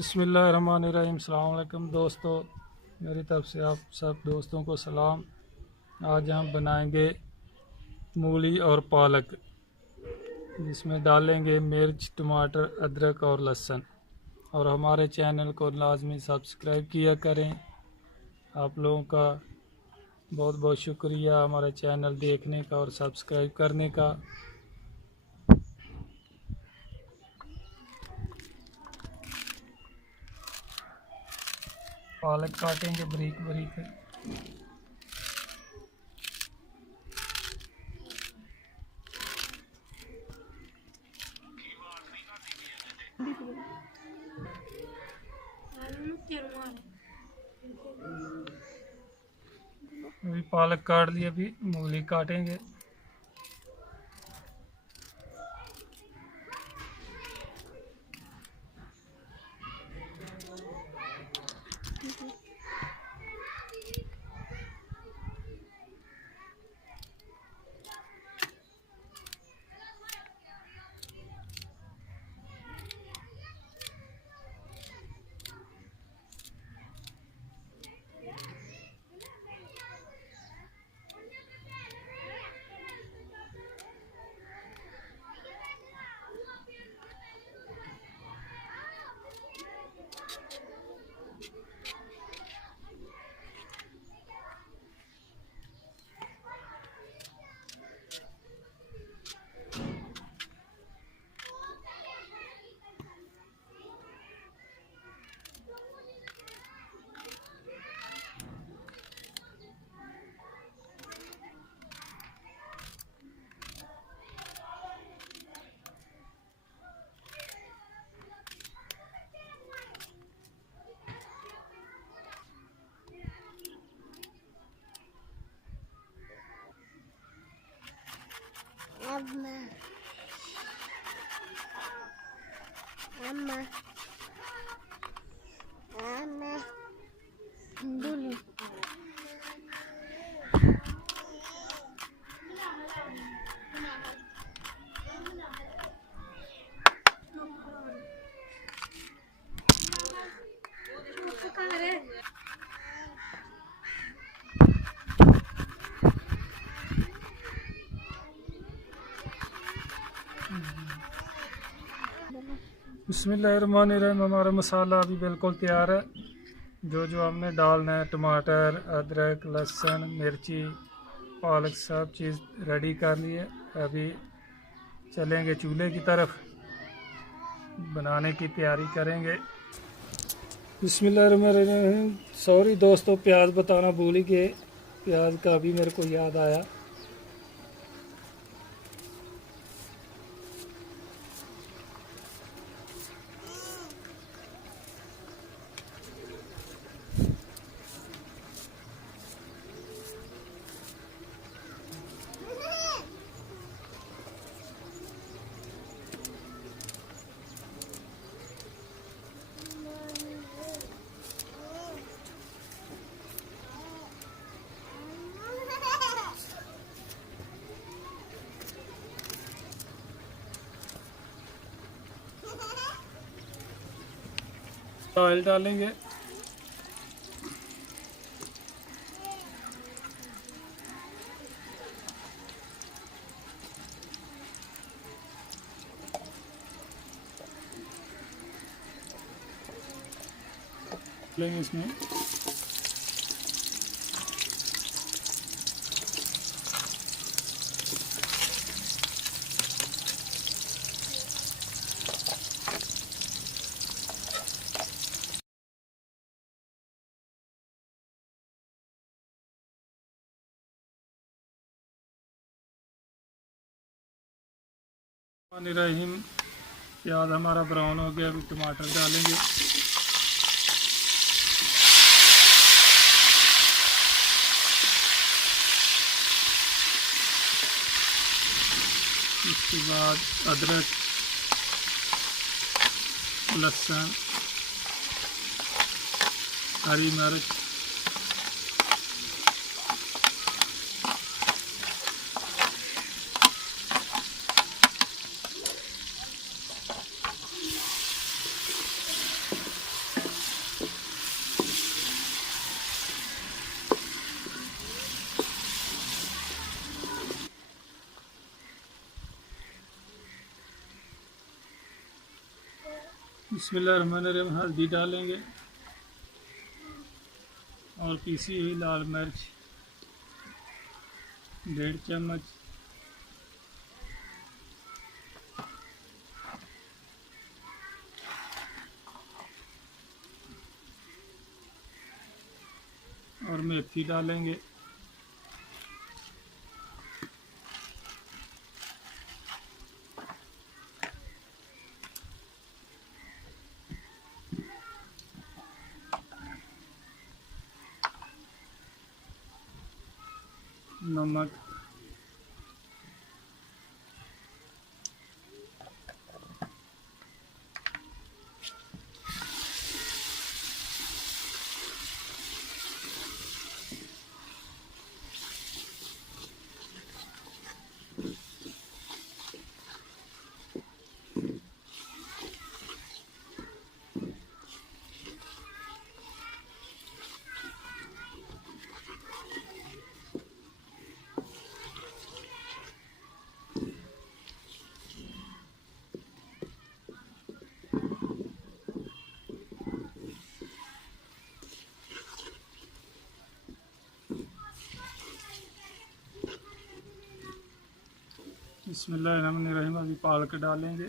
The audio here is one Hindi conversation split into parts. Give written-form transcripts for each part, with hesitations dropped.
बिस्मिल्लाहिर्रहमानिर्रहीम। अस्सलाम वालेकुम दोस्तों, मेरी तरफ से आप सब दोस्तों को सलाम। आज हम बनाएंगे मूली और पालक, जिसमें डालेंगे मिर्च, टमाटर, अदरक और लहसुन। और हमारे चैनल को लाजमी सब्सक्राइब किया करें। आप लोगों का बहुत बहुत शुक्रिया हमारे चैनल देखने का और सब्सक्राइब करने का। पालक काटेंगे बारीक बारीक। अभी पालक काट लिया, अभी मूली काटेंगे। Amma. Amma. Amma. Dulu. बिस्मिल्लाहिर्रहमानिर्रहीम। हमारा मसाला अभी बिल्कुल तैयार है। जो हमने डालना है, टमाटर, अदरक, लहसुन, मिर्ची, पालक, सब चीज़ रेडी कर ली है। अभी चलेंगे चूल्हे की तरफ, बनाने की तैयारी करेंगे। बिस्मिल्लाहिर्रहमानिर्रहीम। सॉरी दोस्तों, प्याज बताना भूल ही गए। प्याज का अभी मेरे को याद आया। ऑयल डालेंगे। लेंगे इसमें रहीम। प्याज हमारा ब्राउन हो गया, अभी टमाटर डालेंगे। इसके बाद अदरक, लहसुन, हरी मिर्च, बिस्मिल्लाहिर्रहमानिर्रहीम। हल्दी डालेंगे और पीसी हुई लाल मिर्च 1.5 चम्मच, और मेथी डालेंगे। नमक, बिस्मिल्लाहिर्रहमानिर्रहीम। अभी पालक डालेंगे।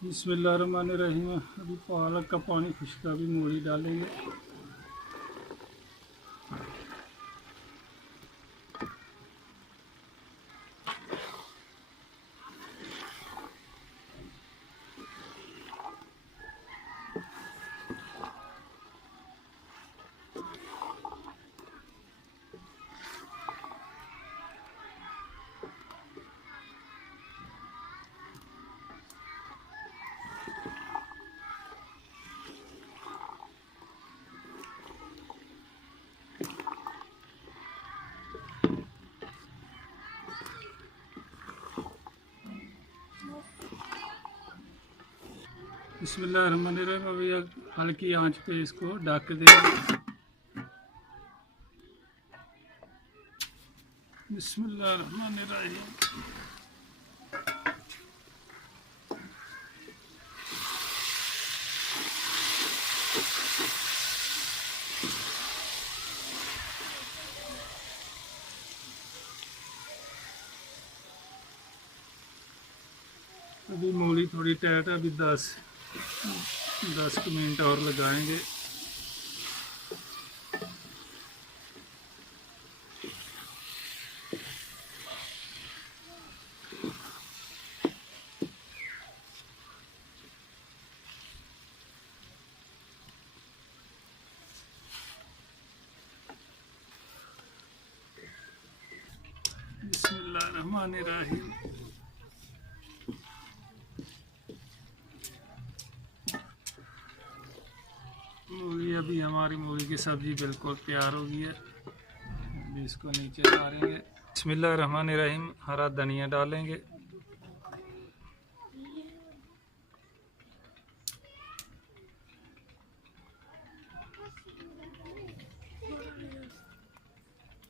बिस्मिल्लाहिर्रहमानिर्रहीम। अभी पालक का पानी खुश्का भी मूली डालेंगे। बिस्मिल्लाहिर्रहमानिर्रहीम। अभी हल्की आंच पे इसको ढक देंगे। बिस्मिल्लाहिर्रहमानिर्रहीम। अभी मूली थोड़ी टाइट है। अभी 10 मिनट और लगाएंगे। बिस्मिल्लाहिर्रहमानिर्रहीम। अभी हमारी मूली की सब्ज़ी बिल्कुल तैयार हो गई है। अभी इसको नीचे डालेंगे। बिस्मिल्लाहिर्रहमानिर्रहीम। हरा धनिया डालेंगे।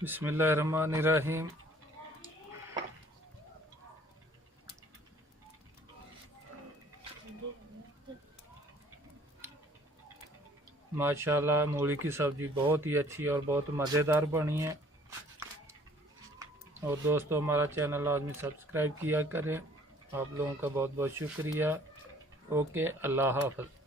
बिस्मिल्लाहिर्रहमानिर्रहीम। माशाल्लाह मूली की सब्ज़ी बहुत ही अच्छी और बहुत मज़ेदार बनी है। और दोस्तों हमारा चैनल आदमी सब्सक्राइब किया करें। आप लोगों का बहुत बहुत शुक्रिया। ओके, अल्लाह हाफ़िज़।